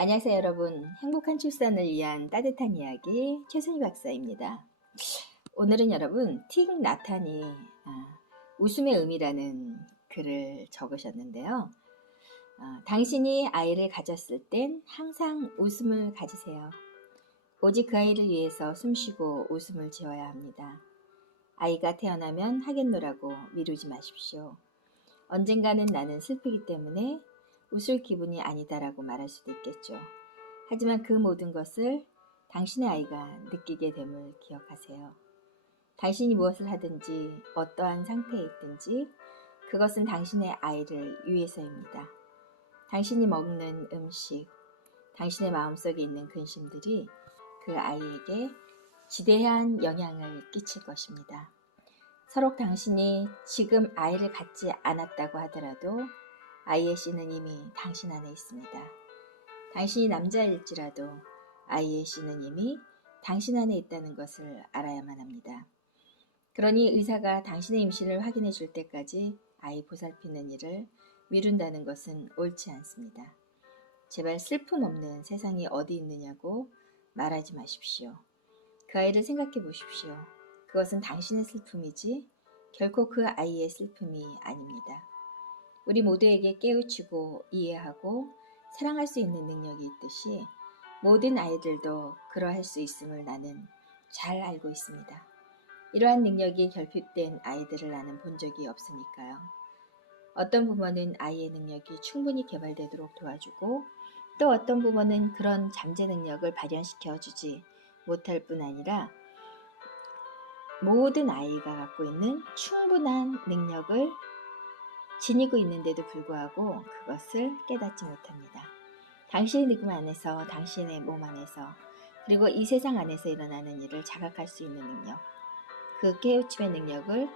안녕하세요, 여러분. 행복한 출산을 위한 따뜻한 이야기 최순희 박사입니다. 오늘은 여러분 틱 나탄이 웃음의 의미라는 글을 적으셨는데요. 당신이 아이를 가졌을 땐 항상 웃음을 가지세요. 오직 그 아이를 위해서 숨쉬고 웃음을 지어야 합니다. 아이가 태어나면 하겠노라고 미루지 마십시오. 언젠가는 나는 슬프기 때문에 웃을 기분이 아니다라고 말할 수도 있겠죠. 하지만 그 모든 것을 당신의 아이가 느끼게 됨을 기억하세요. 당신이 무엇을 하든지 어떠한 상태에 있든지 그것은 당신의 아이를 위해서입니다. 당신이 먹는 음식, 당신의 마음속에 있는 근심들이 그 아이에게 지대한 영향을 끼칠 것입니다. 서로 당신이 지금 아이를 갖지 않았다고 하더라도 아이의 씨는 이미 당신 안에 있습니다. 당신이 남자일지라도 아이의 씨는 이미 당신 안에 있다는 것을 알아야만 합니다. 그러니 의사가 당신의 임신을 확인해 줄 때까지 아이 보살피는 일을 미룬다는 것은 옳지 않습니다. 제발 슬픔 없는 세상이 어디 있느냐고 말하지 마십시오. 그 아이를 생각해 보십시오. 그것은 당신의 슬픔이지 결코 그 아이의 슬픔이 아닙니다. 우리 모두에게 깨우치고 이해하고 사랑할 수 있는 능력이 있듯이 모든 아이들도 그러할 수 있음을 나는 잘 알고 있습니다. 이러한 능력이 결핍된 아이들을 나는 본 적이 없으니까요. 어떤 부모는 아이의 능력이 충분히 개발되도록 도와주고 또 어떤 부모는 그런 잠재 능력을 발현시켜주지 못할 뿐 아니라 모든 아이가 갖고 있는 충분한 능력을 지니고 있는데도 불구하고 그것을 깨닫지 못합니다. 당신의 느낌 안에서, 당신의 몸 안에서, 그리고 이 세상 안에서 일어나는 일을 자각할 수 있는 능력, 그 깨우침의 능력을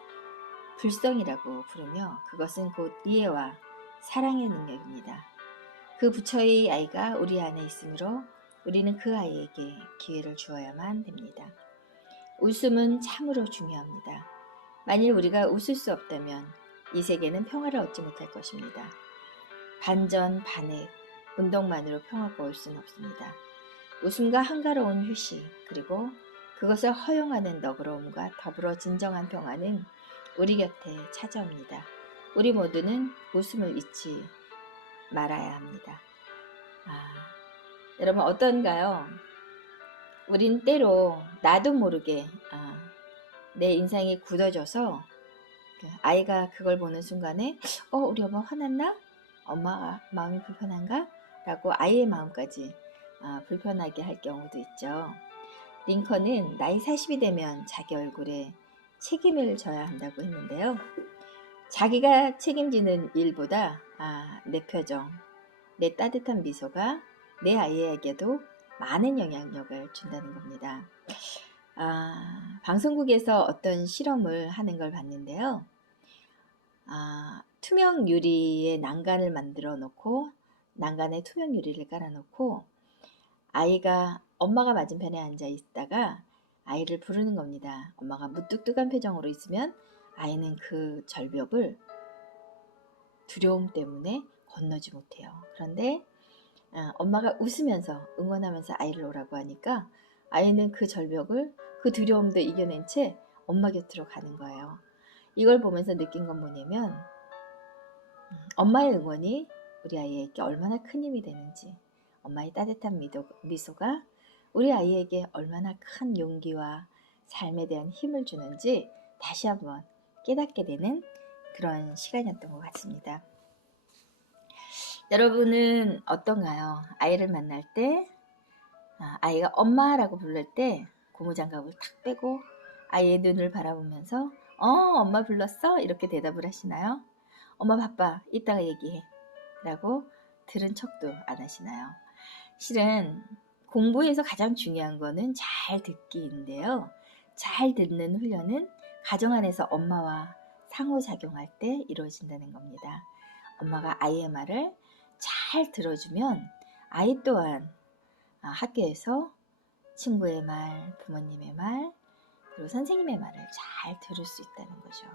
불성이라고 부르며 그것은 곧 이해와 사랑의 능력입니다. 그 부처의 아이가 우리 안에 있으므로 우리는 그 아이에게 기회를 주어야만 됩니다. 웃음은 참으로 중요합니다. 만일 우리가 웃을 수 없다면 이 세계는 평화를 얻지 못할 것입니다. 반전, 반액, 운동만으로 평화가 올 수는 없습니다. 웃음과 한가로운 휴식, 그리고 그것을 허용하는 너그러움과 더불어 진정한 평화는 우리 곁에 찾아옵니다. 우리 모두는 웃음을 잊지 말아야 합니다. 여러분 어떤가요? 우린 때로 나도 모르게 내 인상이 굳어져서 아이가 그걸 보는 순간에 우리 엄마 화났나? 엄마가 마음이 불편한가? 라고 아이의 마음까지 불편하게 할 경우도 있죠. 링컨은 나이 40이 되면 자기 얼굴에 책임을 져야 한다고 했는데요. 자기가 책임지는 일보다 내 표정, 내 따뜻한 미소가 내 아이에게도 많은 영향력을 준다는 겁니다. 방송국에서 어떤 실험을 하는 걸 봤는데요. 투명 유리에 난간을 만들어 놓고 난간에 투명 유리를 깔아 놓고 아이가 엄마가 맞은편에 앉아 있다가 아이를 부르는 겁니다. 엄마가 무뚝뚝한 표정으로 있으면 아이는 그 절벽을 두려움 때문에 건너지 못해요. 그런데 엄마가 웃으면서 응원하면서 아이를 오라고 하니까 아이는 그 절벽을, 그 두려움도 이겨낸 채 엄마 곁으로 가는 거예요. 이걸 보면서 느낀 건 뭐냐면 엄마의 응원이 우리 아이에게 얼마나 큰 힘이 되는지, 엄마의 따뜻한 미소가 우리 아이에게 얼마나 큰 용기와 삶에 대한 힘을 주는지 다시 한번 깨닫게 되는 그런 시간이었던 것 같습니다. 여러분은 어떤가요? 아이를 만날 때 아이가 엄마라고 부를 때 고무장갑을 탁 빼고 아이의 눈을 바라보면서 엄마 불렀어? 이렇게 대답을 하시나요? 엄마 바빠, 이따가 얘기해 라고 들은 척도 안 하시나요? 실은 공부에서 가장 중요한 거는 잘 듣기인데요. 잘 듣는 훈련은 가정 안에서 엄마와 상호작용할 때 이루어진다는 겁니다. 엄마가 아이의 말을 잘 들어주면 아이 또한 학교에서 친구의 말, 부모님의 말, 그리고 선생님의 말을 잘 들을 수 있다는 거죠.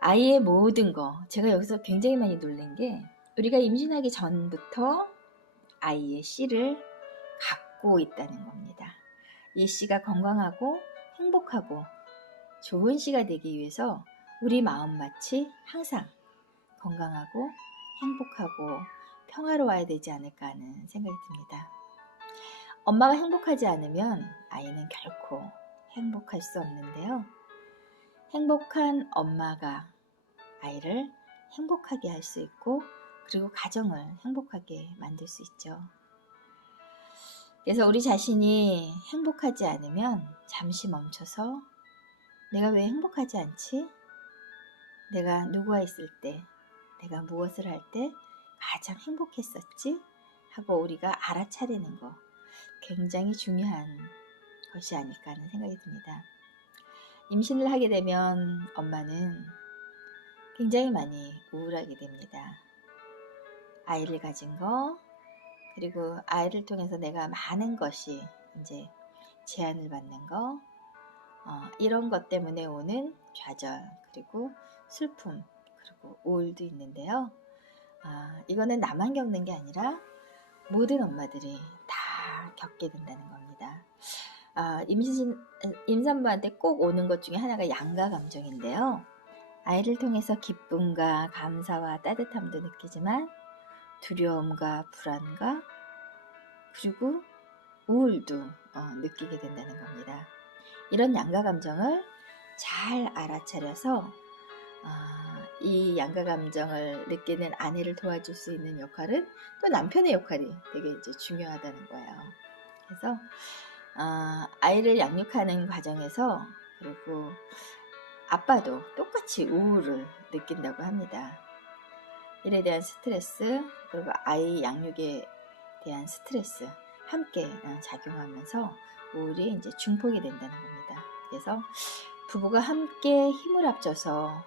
아이의 모든 거, 제가 여기서 굉장히 많이 놀란 게 우리가 임신하기 전부터 아이의 씨를 갖고 있다는 겁니다. 이 씨가 건강하고 행복하고 좋은 씨가 되기 위해서 우리 마음밭이 항상 건강하고 행복하고 평화로워야 되지 않을까 하는 생각이 듭니다. 엄마가 행복하지 않으면 아이는 결코 행복할 수 없는데요. 행복한 엄마가 아이를 행복하게 할 수 있고 그리고 가정을 행복하게 만들 수 있죠. 그래서 우리 자신이 행복하지 않으면 잠시 멈춰서 내가 왜 행복하지 않지? 내가 누구와 있을 때, 내가 무엇을 할 때 가장 행복했었지? 하고 우리가 알아차리는 거 굉장히 중요한 것이 아닐까 하는 생각이 듭니다. 임신을 하게 되면 엄마는 굉장히 많이 우울하게 됩니다. 아이를 가진 거, 그리고 아이를 통해서 내가 많은 것이 이제 제한을 받는 거, 이런 것 때문에 오는 좌절, 그리고 슬픔, 그리고 우울도 있는데요. 이거는 나만 겪는 게 아니라 모든 엄마들이 다 겪게 된다는 겁니다. 임산부한테 꼭 오는 것 중에 하나가 양가 감정인데요. 아이를 통해서 기쁨과 감사와 따뜻함도 느끼지만 두려움과 불안과 그리고 우울도 느끼게 된다는 겁니다. 이런 양가 감정을 잘 알아차려서 이 양가 감정을 느끼는 아내를 도와줄 수 있는 역할은 또 남편의 역할이 되게 이제 중요하다는 거예요. 그래서 아이를 양육하는 과정에서 그리고 아빠도 똑같이 우울을 느낀다고 합니다. 일에 대한 스트레스 그리고 아이 양육에 대한 스트레스 함께 작용하면서 우울이 이제 증폭이 된다는 겁니다. 그래서 부부가 함께 힘을 합쳐서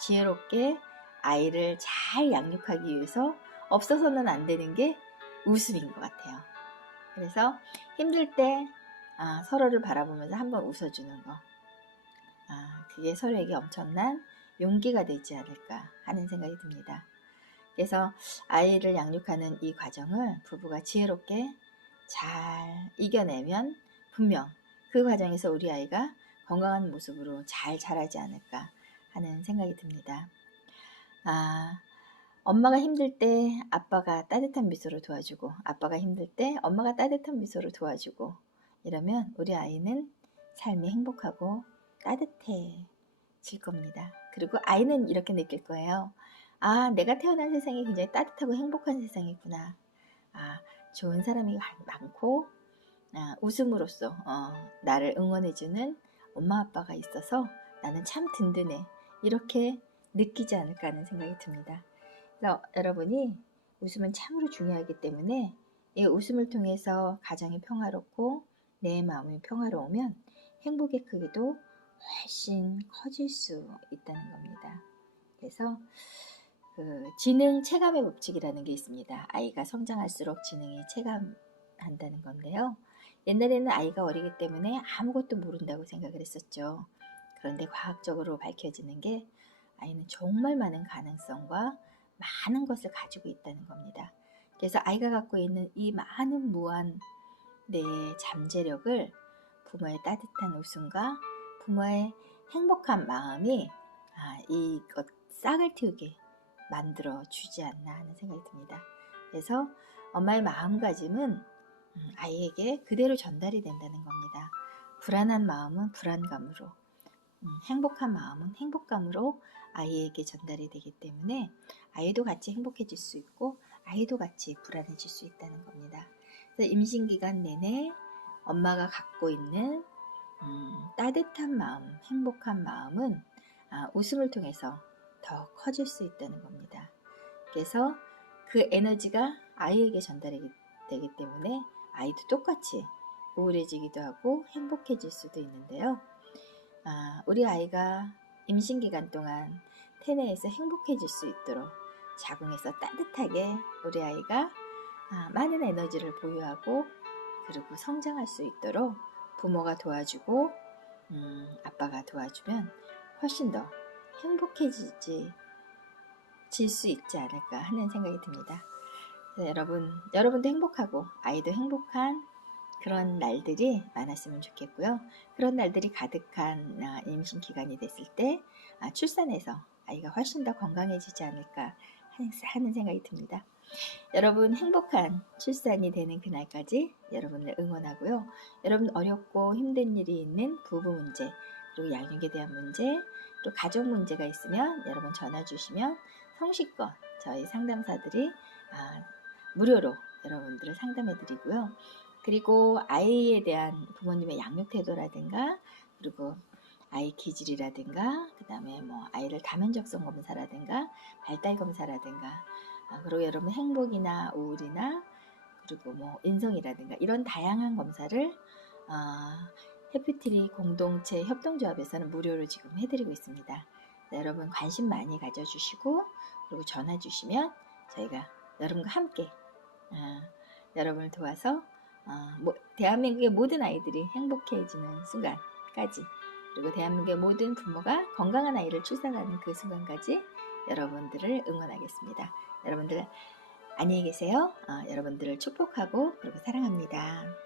지혜롭게 아이를 잘 양육하기 위해서 없어서는 안 되는 게 웃음인 것 같아요. 그래서 힘들 때 서로를 바라보면서 한번 웃어주는 거, 그게 서로에게 엄청난 용기가 되지 않을까 하는 생각이 듭니다. 그래서 아이를 양육하는 이 과정을 부부가 지혜롭게 잘 이겨내면 분명 그 과정에서 우리 아이가 건강한 모습으로 잘 자라지 않을까 하는 생각이 듭니다. 엄마가 힘들 때 아빠가 따뜻한 미소로 도와주고 아빠가 힘들 때 엄마가 따뜻한 미소로 도와주고 이러면 우리 아이는 삶이 행복하고 따뜻해질 겁니다. 그리고 아이는 이렇게 느낄 거예요. 내가 태어난 세상이 굉장히 따뜻하고 행복한 세상이구나. 좋은 사람이 많고 웃음으로써 나를 응원해주는 엄마 아빠가 있어서 나는 참 든든해. 이렇게 느끼지 않을까 하는 생각이 듭니다. 그래서 여러분이 웃음은 참으로 중요하기 때문에 이 웃음을 통해서 가정이 평화롭고 내 마음이 평화로우면 행복의 크기도 훨씬 커질 수 있다는 겁니다. 그래서 지능 체감의 법칙이라는 게 있습니다. 아이가 성장할수록 지능이 체감한다는 건데요. 옛날에는 아이가 어리기 때문에 아무것도 모른다고 생각을 했었죠. 그런데 과학적으로 밝혀지는 게 아이는 정말 많은 가능성과 많은 것을 가지고 있다는 겁니다. 그래서 아이가 갖고 있는 이 많은 무한 내 잠재력을 부모의 따뜻한 웃음과 부모의 행복한 마음이 이것 싹을 틔우게 만들어 주지 않나 하는 생각이 듭니다. 그래서 엄마의 마음가짐은 아이에게 그대로 전달이 된다는 겁니다. 불안한 마음은 불안감으로, 행복한 마음은 행복감으로 아이에게 전달이 되기 때문에 아이도 같이 행복해질 수 있고 아이도 같이 불안해질 수 있다는 겁니다. 그래서 임신기간 내내 엄마가 갖고 있는 따뜻한 마음, 행복한 마음은 웃음을 통해서 더 커질 수 있다는 겁니다. 그래서 그 에너지가 아이에게 전달이 되기 때문에 아이도 똑같이 우울해지기도 하고 행복해질 수도 있는데요. 우리 아이가 임신기간 동안 태내에서 행복해질 수 있도록 자궁에서 따뜻하게 우리 아이가 많은 에너지를 보유하고 그리고 성장할 수 있도록 부모가 도와주고 아빠가 도와주면 훨씬 더 행복해질 수 있지 않을까 하는 생각이 듭니다. 네, 여러분도 행복하고 아이도 행복한 그런 날들이 많았으면 좋겠고요. 그런 날들이 가득한 임신 기간이 됐을 때 출산해서 아이가 훨씬 더 건강해지지 않을까 하는 생각이 듭니다. 여러분 행복한 출산이 되는 그날까지 여러분을 응원하고요. 여러분 어렵고 힘든 일이 있는 부부 문제, 그리고 양육에 대한 문제, 또 가족 문제가 있으면 여러분 전화 주시면 성실껏 저희 상담사들이 무료로 여러분들을 상담해 드리고요. 그리고 아이에 대한 부모님의 양육 태도라든가, 그리고 아이 기질이라든가, 그 다음에 뭐 아이를 다면적성 검사라든가, 발달 검사라든가, 그리고 여러분 행복이나 우울이나, 그리고 뭐 인성이라든가 이런 다양한 검사를 해피트리 공동체 협동조합에서는 무료로 지금 해드리고 있습니다. 여러분 관심 많이 가져주시고, 그리고 전화 주시면 저희가 여러분과 함께 여러분을 도와서 대한민국의 모든 아이들이 행복해지는 순간까지, 그리고 대한민국의 모든 부모가 건강한 아이를 출산하는 그 순간까지 여러분들을 응원하겠습니다. 여러분들 안녕히 계세요. 여러분들을 축복하고 그리고 사랑합니다.